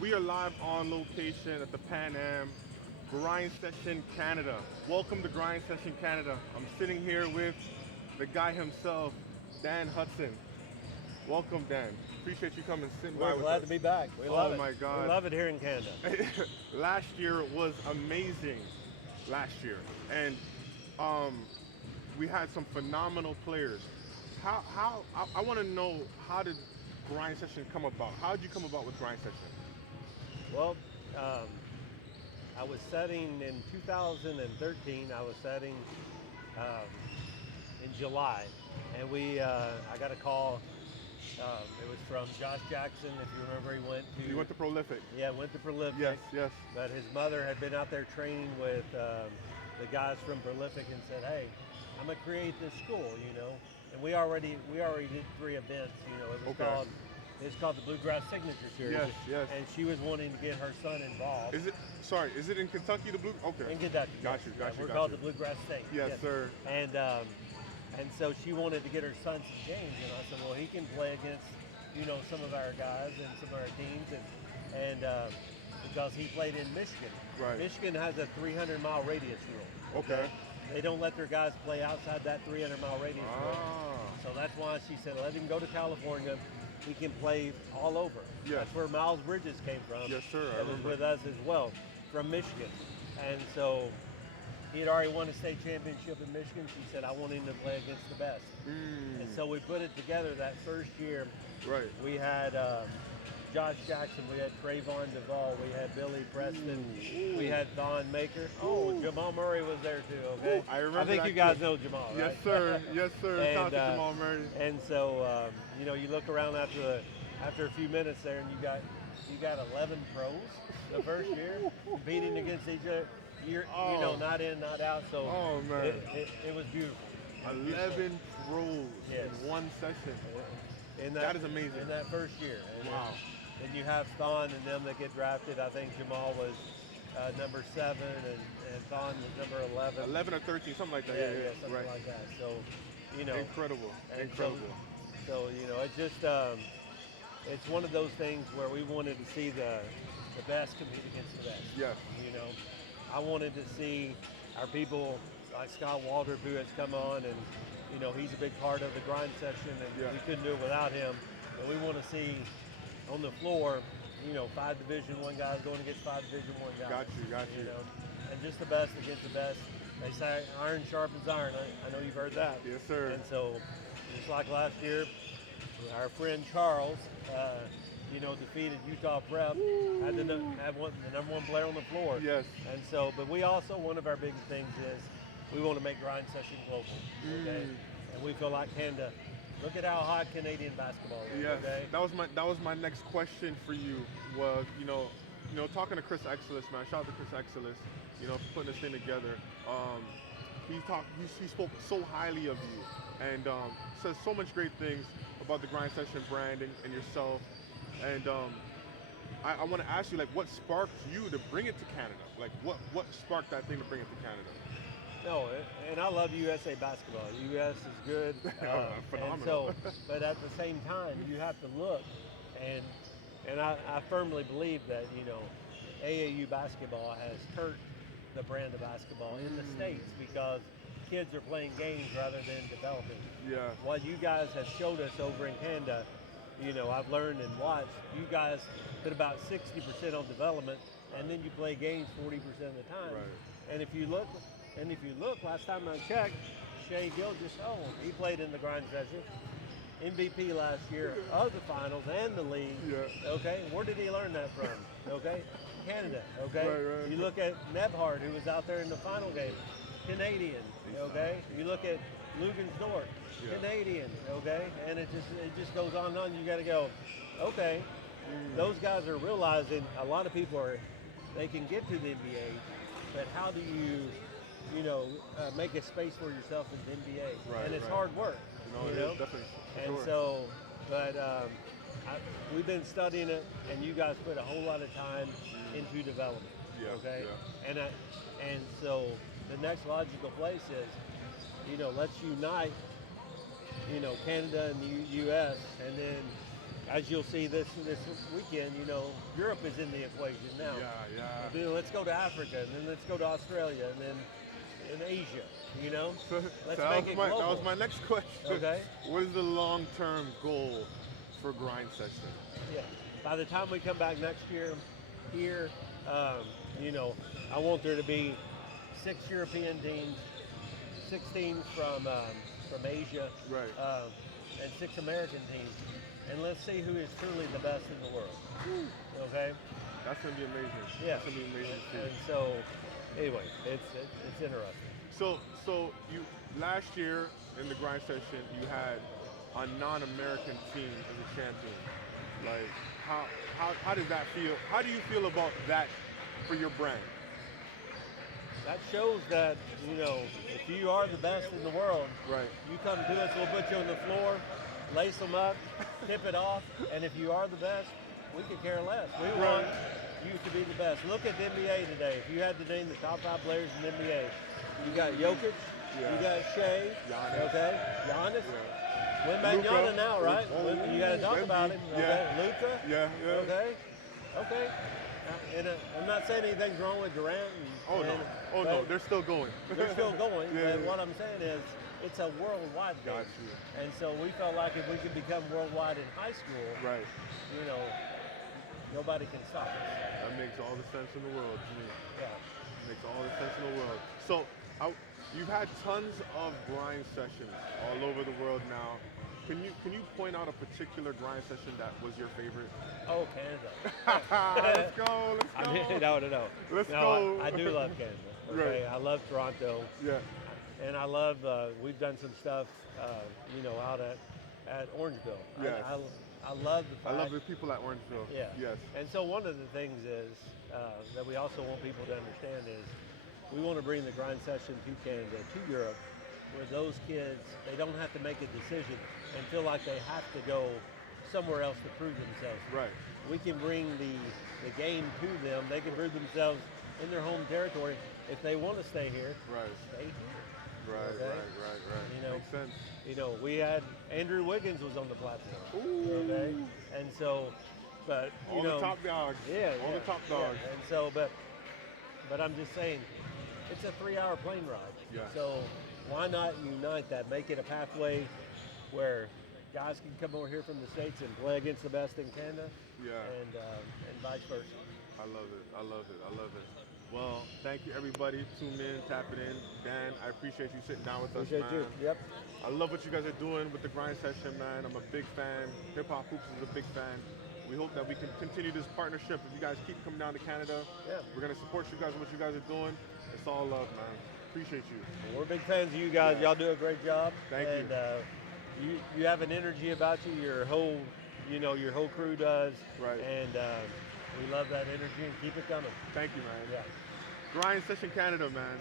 We are live on location at the Pan Am Grind Session Canada. Welcome to Grind Session Canada. I'm sitting here with the guy himself, Dan Hudson. Welcome, Dan. Appreciate you coming sitting by We're with glad to us. be back. We love Oh it. my We God. love it here in Canada. Last year was amazing. Last year, and um, we had some phenomenal players. I want to know, how did Grind Session come about? How did you come about with Grind Session? Well, um, I was setting in 2013. I was setting um, in July, and I got a call. It was from Josh Jackson. If you remember, he went to You went to Prolific. went to Prolific. Yes, yes. But his mother had been out there training with the guys from Prolific and said, "Hey, I'm gonna create this school, And we already did 3 events. It was Okay. called the Bluegrass Signature Series. Yes, yes. And she was wanting to get her son involved. Is it in Kentucky, the Blue? Okay. In Kentucky. Got yes. you, got Yeah, you, we're got called you. the Bluegrass State. Yes, sir. And so she wanted to get her son some games, and I said, well, he can play against, some of our guys and some of our teams, and because he played in Michigan. Right. Michigan has a 300-mile radius rule. Okay. They don't let their guys play outside that 300-mile radius rule. So that's why she said, let him go to California. He can play all over. Yes. That's where Miles Bridges came from. Yes, sir, I That was remember. with us as well, from Michigan. And so he had already won a state championship in Michigan. She said, I want him to play against the best. And so we put it together that first year. Right. We had Josh Jackson, we had Trayvon Duvall, we had Billy Preston, we had Don Maker. Oh, Jamal Murray was there too, okay? I remember I think that you guys kid. know Jamal, right? Yes, sir. Yes, sir. Shout out to And, Jamal Murray. And so, you look around after a few minutes there, and you got 11 pros the first year competing against each other. Not in, not out. So Oh, man. it was beautiful. 11 pros Yes. in one session. In That is amazing. In that first year. And Wow. then you have Thon and them that get drafted. I think Jamal was number 7, and Thon was number 11. 11 or 13, something like that. Yeah, something right. like that. So, Incredible. and Incredible. So it's just it's one of those things where we wanted to see the best compete against the best. Yes. I wanted to see our people like Scott Waldrop, who has come on, and he's a big part of the grind session, and Yeah. we couldn't do it without him. And we want to see on the floor, 5 Division I guys going against 5 Division I guys. Got you. And just the best against the best. They say iron sharpens iron. I know you've heard that. Yes, sir. And so, just like last year, our friend Charles, defeated Utah Prep, had the number one player on the floor. Yes. And so, but we also, one of our big things is we want to make grind session global. Okay. And we feel like Canada. Look at how hot Canadian basketball is. Yes. Okay. That was my next question for you. Was talking to Chris Exelis, man. Shout out to Chris Exelis. For putting this thing together. He spoke so highly of you, and says so much great things about the Grind Session brand and yourself. And I want to ask you, like, what sparked you to bring it to Canada? Like, what sparked that thing to bring it to Canada? No, and I love USA basketball. US is good. Phenomenal. And so, but at the same time, you have to look, and I firmly believe that AAU basketball has hurt the brand of basketball in the States because kids are playing games rather than developing. Yeah. What you guys have showed us over in Canada, I've learned and watched, you guys put about 60% on development, and then you play games 40% of the time. Right. And if you look, last time I checked, Shea Gilgis, he played in the grind session. MVP last year of the finals and the league. Yeah. Okay, where did he learn that from? Okay, Canada. Okay, Right. You look at Nebhard, who was out there in the final game, Canadian. Okay, you look at Lugensdorf, Yeah. Canadian. Okay, and it just goes on and on. You got to go. Okay, those guys are realizing a lot of people they can get to the NBA, but how do you make a space for yourself in the NBA? Right, and it's right. hard work. It is, definitely. For And sure. so, but we've been studying it, and you guys put a whole lot of time into development. Yeah, Okay. yeah. And so the next logical place is, let's unite, Canada and the U.S. and as you'll see this weekend, Europe is in the equation now. Yeah. Let's go to Africa, and then let's go to Australia, and then in Asia. Let's So make it global. that was my next question. Okay. What is the long-term goal for Grind Session? Yeah. By the time we come back next year, here, I want there to be 6 European teams, 16 from Asia, Right. and 6 American teams, and let's see who is truly the best in the world. Okay. That's gonna be amazing. Yeah. That's gonna be amazing too. And so, anyway, it's interesting. So you last year in the Grind Session you had a non-American team as a champion. Like how does that feel? How do you feel about that for your brand? That shows that, if you are the best in the world, Right. you come to us, we'll put you on the floor, lace them up, tip it off, and if you are the best, we could care less. We want you to be the best. Look at the NBA today. If you had to name the top 5 players in the NBA, you got Jokic, you got Shea, Giannis. Okay, Giannis. Yeah. Wembanyama now, right? Oh, You got to talk Wemby. about him. Okay, Yeah. Luka. Yeah. Okay. And I'm not saying anything's wrong with Durant. No, they're still going. They're still going, Yeah. but what I'm saying is it's a worldwide game. Got you. And so we felt like if we could become worldwide in high school, Right. Nobody can stop us. That makes all the sense in the world to me. Yeah. Makes all the sense in the world. So, you've had tons of grind sessions all over the world now. Can you point out a particular grind session that was your favorite? Oh, Canada. Let's go. No. Let's No, go. I do love Canada. Okay, I love Toronto, Yeah. and I love. We've done some stuff, out at Orangeville. Yes. I love the I fact. love the people at Orangeville. Yeah. Yes. And so one of the things is that we also want people to understand is we want to bring the grind session to Canada, to Europe, where those kids, they don't have to make a decision and feel like they have to go somewhere else to prove themselves. Right. We can bring the game to them. They can prove themselves in their home territory. If they want to stay here, Right. stay here. Right. Okay. Right. Makes sense. We had Andrew Wiggins was on the platform. Ooh. Okay. And so, but All the top dogs. Yeah, All the top dogs. Yeah. And so, but I'm just saying, it's a 3-hour plane ride. Yeah. So why not unite that? Make it a pathway where guys can come over here from the States and play against the best in Canada. Yeah. And vice versa. I love it. Well, thank you everybody. Tune in, tap it in. Dan, I appreciate you sitting down with us, man. Yep. I love what you guys are doing with the grind session, man. I'm a big fan. Hip Hop Hoops is a big fan. We hope that we can continue this partnership. If you guys keep coming down to Canada, we're gonna support you guys, what you guys are doing. It's all love, man. Appreciate you. Well, we're big fans of you guys. Yeah. Y'all do a great job. Thank you. And you have an energy about you. Your whole crew does. Right. And we love that energy and keep it coming. Thank you, man. Yeah. Grind Session Canada, man.